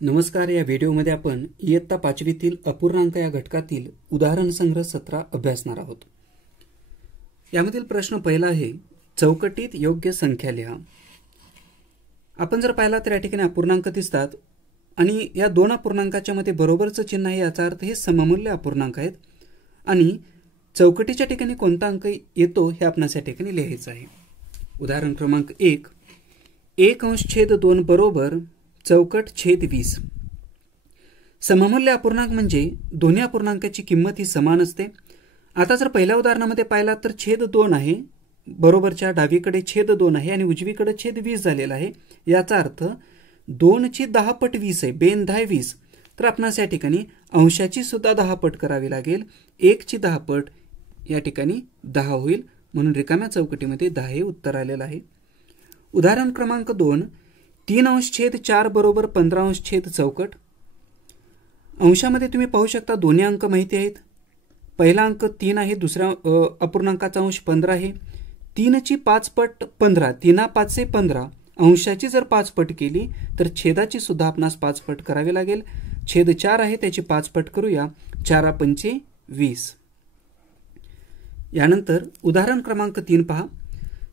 नमस्कार. या व्हिडिओमध्ये आपण इयत्ता 5वीतील अपूर्णांक या घटकातील उदाहरण संग्रह 17 अभ्यासणार आहोत. यामधील प्रश्न पहिला आहे, चौकटीत योग्य संख्या लिहा. आपण जर पाहिला तर या ठिकाणी अपूर्णांक दिसतात आणि या दोन अपूर्णांकाच्या मध्ये बरोबरचं चिन्ह आहे, याचा अर्थ हे सममूल्य अपूर्णांक आहेत आणि चौकटीच्या ठिकाणी कोणता अंक येतो हे आपणास या ठिकाणी लिहायचं आहे. उदाहरण क्रमांक 1, 1/2 बरोबर चौकट छेद 20. सममूल्य अपूर्णांक म्हणजे दोन्ही अपूर्णांकाची किंमत ही समान असते. आता जर पहिल्या उदाहरणामध्ये पाहिला तर छेद 2 आहे, बरोबरच्या डावीकडे छेद 2 आहे आणि उजवीकडे छेद 20 झालेला आहे. याचा अर्थ 2 ची 10 पट 20 आहे, बेन 10 20. तर आपणास या ठिकाणी अंशाची सुद्धा 10 पट करावी लागेल. 1 ची 10 पट या ठिकाणी 10 होईल, म्हणून रिकाम्या चौकटीमध्ये 10 हे उत्तर आलेलं आहे. उदाहरण क्रमांक 2, 3/4 बरोबर 15/4 चौकट. अंशामध्ये तुम्ही पाहू शकता दोन्ही अंक माहिती आहेत. पहिला अंक 3 आहे, दुसरा अपूर्णांकाचा अंश 15 आहे. 3 ची 5 पट 15, 3 5 15. अंशाची जर 5 पट केली तर छेदाची सुद्धा आपणास 5 पट करावी लागेल. छेद 4 आहे, त्याची 5 पट करूया. 4 5 20. यानंतर उदाहरण क्रमांक 3 पहा,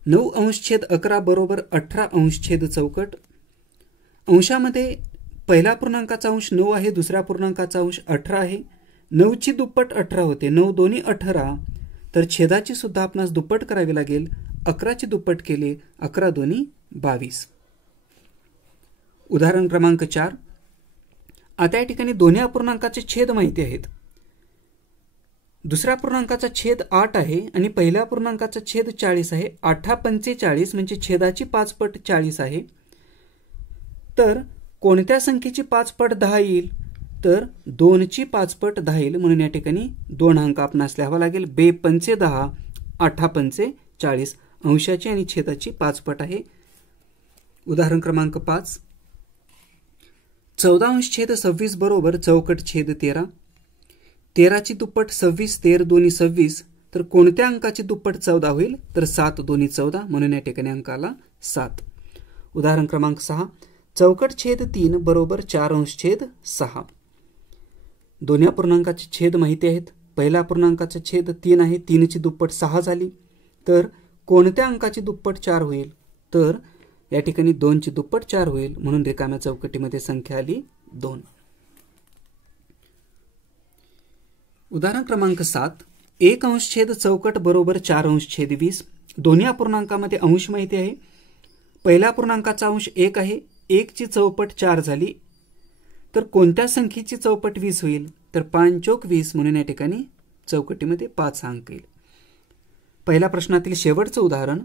9/11 बरोबर 18/छेद चौकट. अंशामध्ये पहिल्या पूर्णांकाचा अंश 9 आहे, दुसऱ्या पूर्णांकाचा अंश 18 आहे. 9 ची दुप्पट 18 होते, 9 दोन्ही 18. तर छेदाची सुद्धा आपणास दुप्पट करावी लागेल. 11 ची दुप्पट केले, 11 दोन्ही 22. उदाहरण क्रमांक 4, आता या ठिकाणी दोन्ही अपूर्णांकाचे छेद माहिती आहेत. दुसऱ्या पूर्णांकाचा छेद 8 आहे आणि पहिल्या पूर्णांकाचा छेद 40 आहे. 8 45 म्हणजे छेदाची 5 पट 40 आहे. तर कोणत्या संख्येची 5 पट 10 येईल? तर 2 ची 5 पट 10 येईल, म्हणून या ठिकाणी 2 अंक आपणास लिहावा लागेल. बे 5 10, 8 45. अंशाची आणि छेदाची 5 पट आहे. उदाहरण क्रमांक 5, 14/26 बरोबर चौकट छेद 13. 13 ची दुप्पट 26, 13 दोन्ही 26. तर कोणत्या अंकाची दुप्पट 14 होईल? तर 7 दोन्ही 14, म्हणून या ठिकाणी अंकाला 7. उदाहरण क्रमांक 6, चौकट छेद 3 बरोबर 4/6. दोन्ही अपूर्णांकाचे छेद माहिती आहेत. पहिल्या अपूर्णांकाचा छेद 3 आहे, 3 ची दुप्पट 6 झाली. तर कोणत्या अंकाची दुप्पट 4 होईल? तर या ठिकाणी 2 ची दुप्पट 4 होईल, म्हणून रिकाम्या चौकटीमध्ये संख्या आली 2. उदाहरण क्रमांक 7, 1/छेद चौकट बरोबर 4/छेद 20. दोन्ही अपूर्णांकामध्ये अंश माहिती आहे. पहिल्या अपूर्णांकाचा अंश 1 आहे, 1 ची चौपट 4 झाली. तर कोणत्या संख्येची चौपट 20 होईल? तर 5 चौक 20, म्हणून या ठिकाणी चौकटीमध्ये 5 अंक येईल. पहिल्या प्रश्नातील शेवटचं उदाहरण,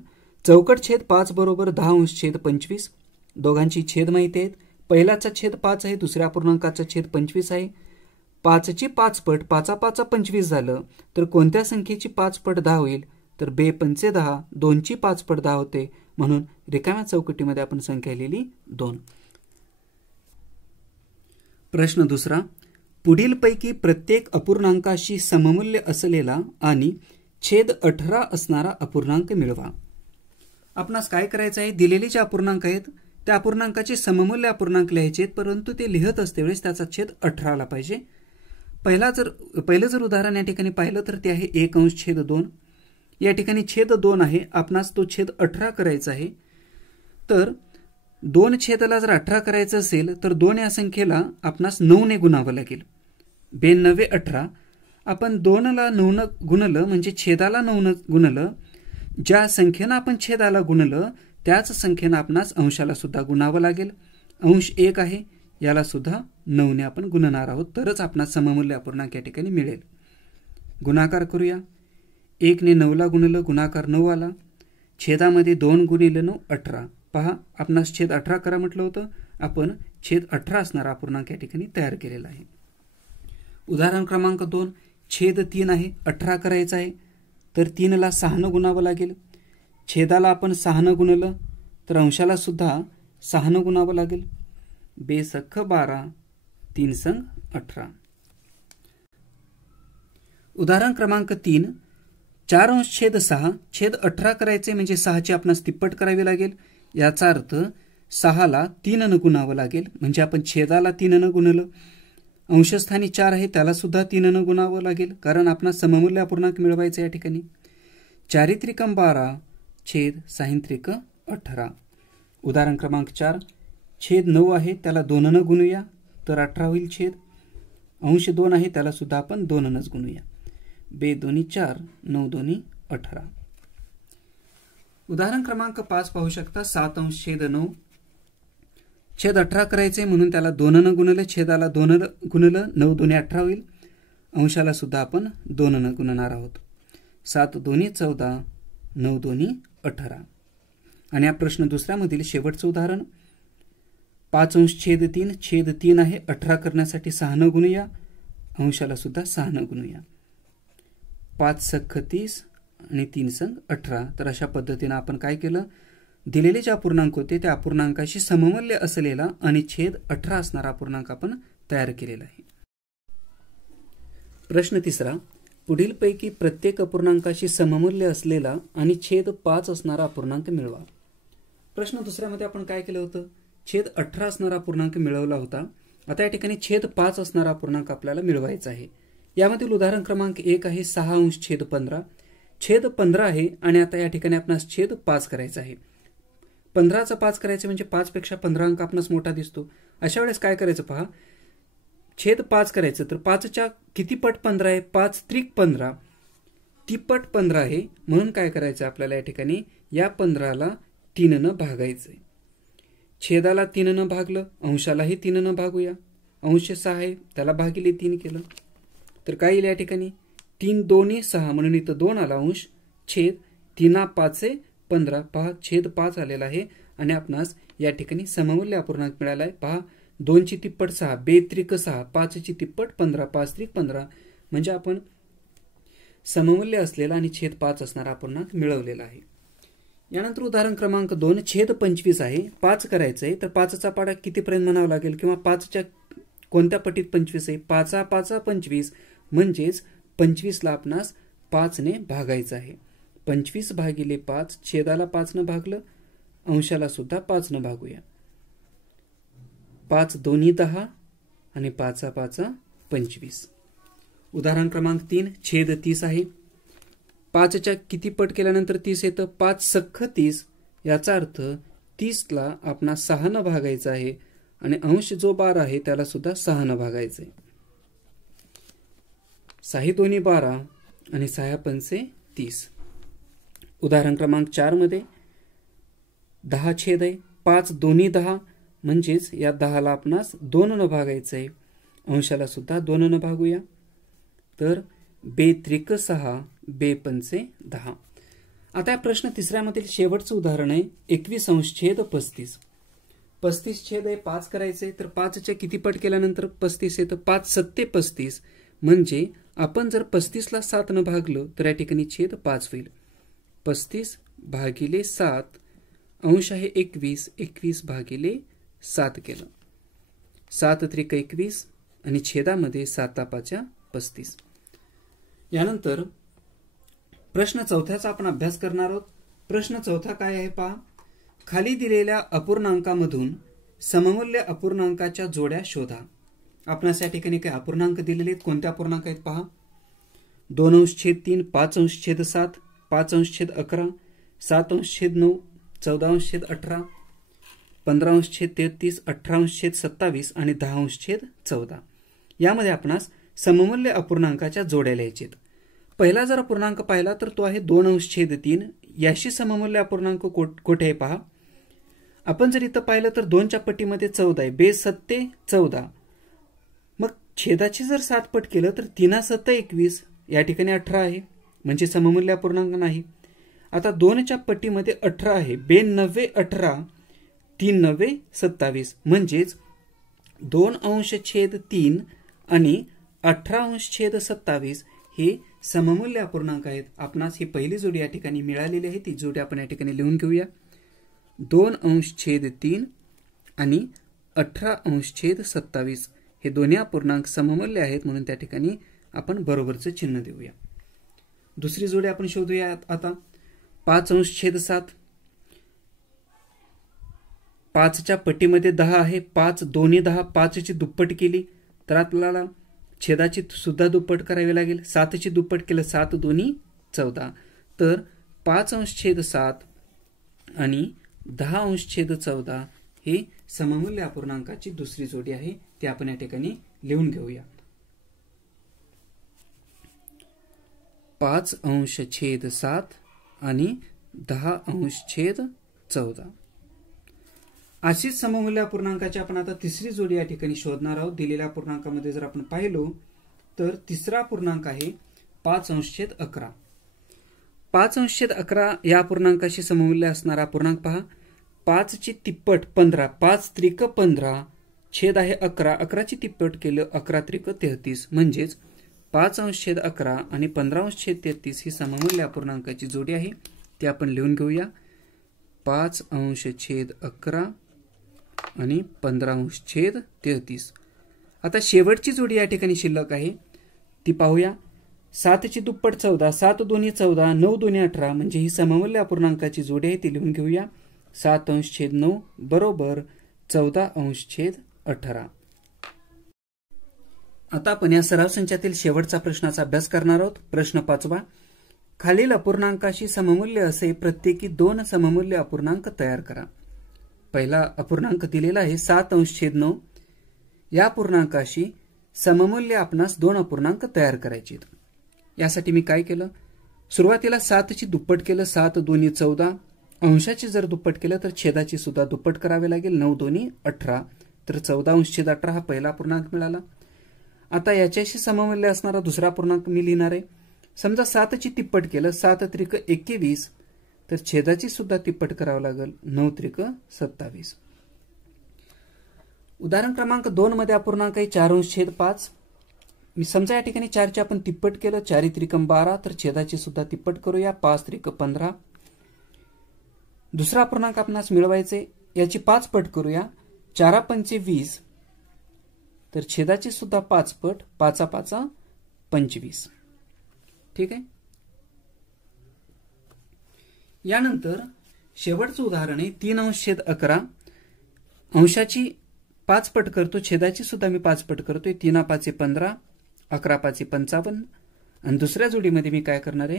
चौकट छेद 5 बरोबर 10/छेद 25. दोघांची छेद माहिती आहेत. पहिल्याचा छेद 5 आहे, दुसऱ्या अपूर्णांकाचा छेद 25 आहे. 5 ची 5 पट 5 5 25 झालं. तर कोणत्या संख्येची 5 पट 10 होईल? तर बे 5 10, 2 ची 5 पट 10 होते, म्हणून रिकाम्या चौकटीमध्ये आपण संख्या लिहिली 2. प्रश्न दुसरा, पुढीलपैकी प्रत्येक अपूर्णांकाशी सममूल्य असलेला आणि छेद 18 असणारा अपूर्णांक मिळवा. आपणास काय करायचं आहे? दिलेले जे अपूर्णांक आहेत त्या अपूर्णांकाचे सममूल्य अपूर्णांक लिहायचे आहेत, परंतु ते लिहत असते वेळेस त्याचा छेद 18 आला पाहिजे. पहिलं जर उदाहरण या ठिकाणी पाहिलं तर ते आहे 1/2. या ठिकाणी छेद 2 आहे, आपणास तो छेद 18 करायचा आहे. तर 2 छेदाला जर 18 करायचं असेल तर 2 या संख्येला आपणास 9 ने गुणावं लागेल. बे 9 18. आपण 2 ला 9 न गुणलं म्हणजे छेदाला 9 न गुणलं. ज्या संख्येनं आपण छेदाला गुणलं त्याच संख्येनं आपणास अंशाला सुद्धा गुणावं लागेल. अंश 1 आहे, याला सुद्धा 9 ने आपण गुणणार आहोत, तरच आपणास सममूल्य अपूर्णांक या ठिकाणी मिळेल. गुणाकार करूया. 1 ने 9 ला गुणलं, गुणाकार 9 आला. छेदामध्ये 2 गुणिले 9 18. पहा, आपणास छेद 18 करा म्हटलं होतं, आपण छेद 18 असणारा अपूर्णांक या ठिकाणी तयार केलेला आहे. उदाहरण क्रमांक 2, छेद 3 आहे, 18 करायचा आहे. तर 3 ला 6 न गुणावं लागेल. छेदाला आपण 6 न गुणलं तर अंशाला सुद्धा 6 न गुणावं लागेल. बे 12, 3 18. उदाहरण क्रमांक 3, 4/6 छेद 18 करायचे म्हणजे 6 ची आपणास तिप्पट करावी लागेल. याचा अर्थ 6ला 3 गुणावं लागेल, म्हणजे आपण छेदाला 3 गुणलं. अंशस्थानी 4 आहे त्याला सुद्धा 3 गुणावं लागेल, कारण आपण सममूल्य अपूर्णांक मिळवायचा या ठिकाणी. 4 त्रिकम 12 छेद 6 त्रिक 18. उदाहरण क्रमांक 4. छेद 9 आहे त्याला 2 गुणूया तर 18 होईल छेद. अंश 2 आहे त्याला सुद्धा आपण 2 गुणूया. 2 दोन्ही 4 9 दोन्ही 18. उदाहरण क्रमांक 5 पाहू शकता. 7 अंश छेद 9 छेद 18 करायचे म्हणून त्याला 2 गुणलं, छेदाला 2 गुणलं, 9 दोन्ही 18 होईल. अंशाला सुद्धा आपण 2 गुणणार आहोत. 7 दोन्ही 14 9 दोन्ही 18. आणि या प्रश्न दुसऱ्यामधील शेवटचं उदाहरण. 5 अंश छेद 3 छेद 3 आहे 18 करण्यासाठी 6 गुणूया, अंशाला सुद्धा 6 गुणूया. 5 सख्ख 30 आणि 3 संग 18. तर अशा पद्धतीने आपण काय केलं, दिलेले जे अपूर्णांक होते त्या अपूर्णांकाशी सममूल्य असलेला आणि छेद 18 असणारा अपूर्णांक आपण तयार केलेला आहे. प्रश्न तिसरा. पुढीलपैकी प्रत्येक अपूर्णांकाशी सममूल्य असलेला आणि छेद 5 असणारा अपूर्णांक मिळवा. प्रश्न दुसऱ्यामध्ये आपण काय केलं होतं, छेद 18 असणारा अपूर्णांक मिळवला होता. आता या ठिकाणी छेद 5 असणारा अपूर्णांक आपल्याला मिळवायचा आहे. यामधील उदाहरण क्रमांक 1 आहे 6 अंश छेद 15 छेद 15 आहे आणि आता या ठिकाणी आपणास छेद 5 करायचा आहे. 15चा 5 करायचे म्हणजे 5 पेक्षा 15 अंक आपणास मोठा दिसतो. अशा वेळेस काय करायचं पहा, छेद 5 करायचं तर 5च्या किती पट 15 आहे, 5 त्रिक 15 तिप्पट 15 आहे. म्हणून काय करायचं आपल्याला या ठिकाणी या 15ला 3 भागायचंय. छेदाला 3 भागलं, अंशालाही 3 भागूया. अंश 6 आहे त्याला भागिले 3 केलं तर काय येईल या ठिकाणी 3 दोन्ही 6 म्हणून इथं 2 आला अंश छेद 3 5 15. पहा छेद 5 आलेला आहे आणि आपणास या ठिकाणी सममूल्य अपूर्णांक मिळाला आहे. पहा 2ची तिप्पट 6 2 त्रिक 6 5ची तिप्पट 15 5 त्रिक 15 म्हणजे आपण सममूल्य असलेला आणि छेद 5 असणारा अपूर्णांक मिळवलेला आहे. यानंतर उदाहरण क्रमांक 2 छेद 25 आहे 5 करायचंय तर 5चा पाडा कितीपर्यंत म्हणावा लागेल किंवा 5च्या कोणत्या पटीत 25 आहे, 5 5 25 म्हणजेच 25ला आपणास 5 ने भागायचं आहे. 25 भागिले 5 छेदाला 5 न भागलं, अंशाला सुद्धा 5 न भागूया. 5 दोन्ही 10 आणि 5 5 25. उदाहरण क्रमांक 3 छेद 30 आहे. 5च्या किती पट केल्यानंतर 30 येतं, 5 सख्ख 30. याचा अर्थ 30ला आपणास 6 न भागायचं आहे आणि अंश जो 12 आहे त्याला सुद्धा 6 न भागायचं आहे. 6 दोन्ही 12 आणि 6 पंचे 30. उदाहरण क्रमांक 4 मध्ये 10 छेद आहे 5 दोन्ही 10 म्हणजेच या 10ला आपणास 2 न भागायचं आहे, अंशाला सुद्धा 2 न भागूया. तर 2 त्रिक 6 2 पंचे 10. आता या प्रश्न तिसऱ्यामधील शेवटचं उदाहरण आहे 21 अंश छेद 35. 35 छेद आहे 5 करायचे तर 5च्या किती पट केल्यानंतर 35 येतं, 5 सत्ते 35 म्हणजे आपण जर 35ला 7 न भागलं तर या ठिकाणी छेद 5 होईल. 35 भागिले 7 अंश आहे 21 21 भागिले 7 केलं. 7 त्रिक 21 आणि छेदामध्ये 7 5 35. यानंतर प्रश्न चौथ्याचा आपण अभ्यास करणार आहोत. प्रश्न चौथा काय आहे पहा, खाली दिलेल्या अपूर्णांकामधून सममूल्य अपूर्णांकाच्या जोड्या शोधा. आपणास या ठिकाणी काही अपूर्णांक दिलेले आहेत. कोणते अपूर्णांक आहेत पहा, 2 अंश छेद 3 5 अंश छेद 7 5 अंश छेद 11 7 अंश छेद 9 14 अंश छेद 18 15 अंश छेद 33 18 अंश छेद 27 आणि 10 अंश छेद 14. यामध्ये आपणास सममूल्य अपूर्णांकाच्या जोड्या लिहायच्या आहेत. पहिला जर अपूर्णांक पाहिला तर तो आहे 2 अंश छेद 3. याशी सममूल्य अपूर्णांक कुठे आहे पहा, आपण जर इथं पाहिलं तर 2च्या पटीमध्ये 14 आहे, 2 सत्ते 14. मग छेदाची जर 7 पट केलं तर 3 7 21 या ठिकाणी 18 आहे म्हणजे सममूल्य अपूर्णांक नाही. आता 2च्या पटीमध्ये 18 आहे, 2 9 18 3 9 27 म्हणजेच 2 अंश छेद 3 आणि 18 अंश छेद 27 हे सममूल्य अपूर्णांक आहेत. आपणास ही पहिली जोडी या ठिकाणी मिळालेली आहे, ती जोडी आपण या ठिकाणी लिहून घेऊया. 2 अंश छेद 3 आणि 18 अंश छेद 27 हे दोन्ही अपूर्णांक सममूल्य आहेत म्हणून त्या ठिकाणी आपण बरोबरचं चिन्ह देऊया. दुसरी जोडी आपण शोधूया. आता 5 अंश छेद 7 5च्या पटीमध्ये 10 आहे. 5 दोन्ही 10, 5ची दुप्पट केली तर आपल्याला छेदाची सुद्धा दुप्पट करावी लागेल. 7ची दुप्पट केलं 7 दोन्ही 14. तर 5/7 आणि 10/14 हे सममूल्य अपूर्णांकाची दुसरी जोडी आहे. ती आपण या ठिकाणी लिहून घेऊया. 5/7 आणि 10/14. अशीच सममूल्य अपूर्णांकाची आपण आता तिसरी जोडी या ठिकाणी शोधणार आहोत. दिलेल्या अपूर्णांकामध्ये जर आपण पाहिलो तर तिसरा अपूर्णांक आहे 5/11. 5/11 या अपूर्णांकाशी सममूल्य असणारा अपूर्णांक पहा. 5ची तिप्पट 15, 5 त्रिक 15 छेद आहे 11. 11ची तिप्पट केलं 11 त्रिक 33. म्हणजेच 5/11 आणि 15/33 ही सममूल्य अपूर्णांकाची जोडी आहे. ती आपण लिहून घेऊया. 5/11 आणि 15/33. आता शेवटची जोडी या ठिकाणी शिल्लक आहे ती पाहूया. 7ची दुप्पट 14, 7 दोन्ही 14, 9 दोन्ही 18 म्हणजे ही सममूल्य अपूर्णांकाची जोडी आहे. ती लिहून घेऊया. 7/9 बरोबर 14/18. आता आपण या सराव संचातील शेवटचा प्रश्नाचा अभ्यास करणार आहोत. प्रश्न 5वा. खालील अपूर्णांकाशी सममूल्य असे प्रत्येकी 2 सममूल्य अपूर्णांक तयार करा. पहिला अपूर्णांक दिलेला आहे 7/9. या अपूर्णांकाशी सममूल्य आपणास 2 अपूर्णांक तयार करायचे आहेत. यासाठी मी काय केलं, सुरुवातीला 7ची दुप्पट केलं. 7 दोन्ही 14. अंशाची जर दुप्पट केलं तर छेदाची सुद्धा दुप्पट करावे लागेल. 9 दोन्ही 18. तर 14/18 हा पहिला अपूर्णांक मिळाला. आता याच्याशी सममूल्य असणारा दुसरा अपूर्णांक मी लिहिणार आहे. समजा 7ची तिप्पट केलं. 7 त्रिक 21 तर छेदाची सुद्धा तिप्पट करावं लागेल. 9 त्रिक 27. उदाहरण क्रमांक 2 मध्ये अपूर्णांक आहे 4/5. मी समजा या ठिकाणी 4ची आपण तिप्पट केलं. 4 त्रिकम 12 तर छेदाची सुद्धा तिप्पट करूया. 5 त्रिक 15. दुसरा अपूर्णांक आपणास मिळवायचे, याची 5 पट करूया. 4×5 20 तर छेदाची सुद्धा 5 पट. 5×5 25. ठीक आहे. यानंतर शेवटचं उदाहरण आहे 3/11. अंशाची 5 पट करतो, छेदाची सुद्धा मी 5 पट करतोय. 3×5 15, 11×5 55. आणि दुसऱ्या जोडीमध्ये मी काय करणार आहे,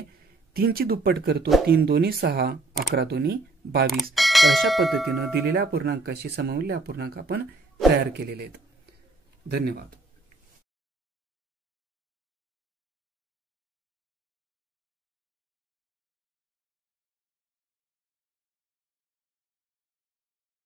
3ची दुप्पट करतो. 3 दोन्ही 6, 11 दोन्ही 22. अशा पद्धतीनं दिलेल्या अपूर्णांकाशी सममूल्य अपूर्णांक आपण तयार केलेले आहेत. धन्यवाद.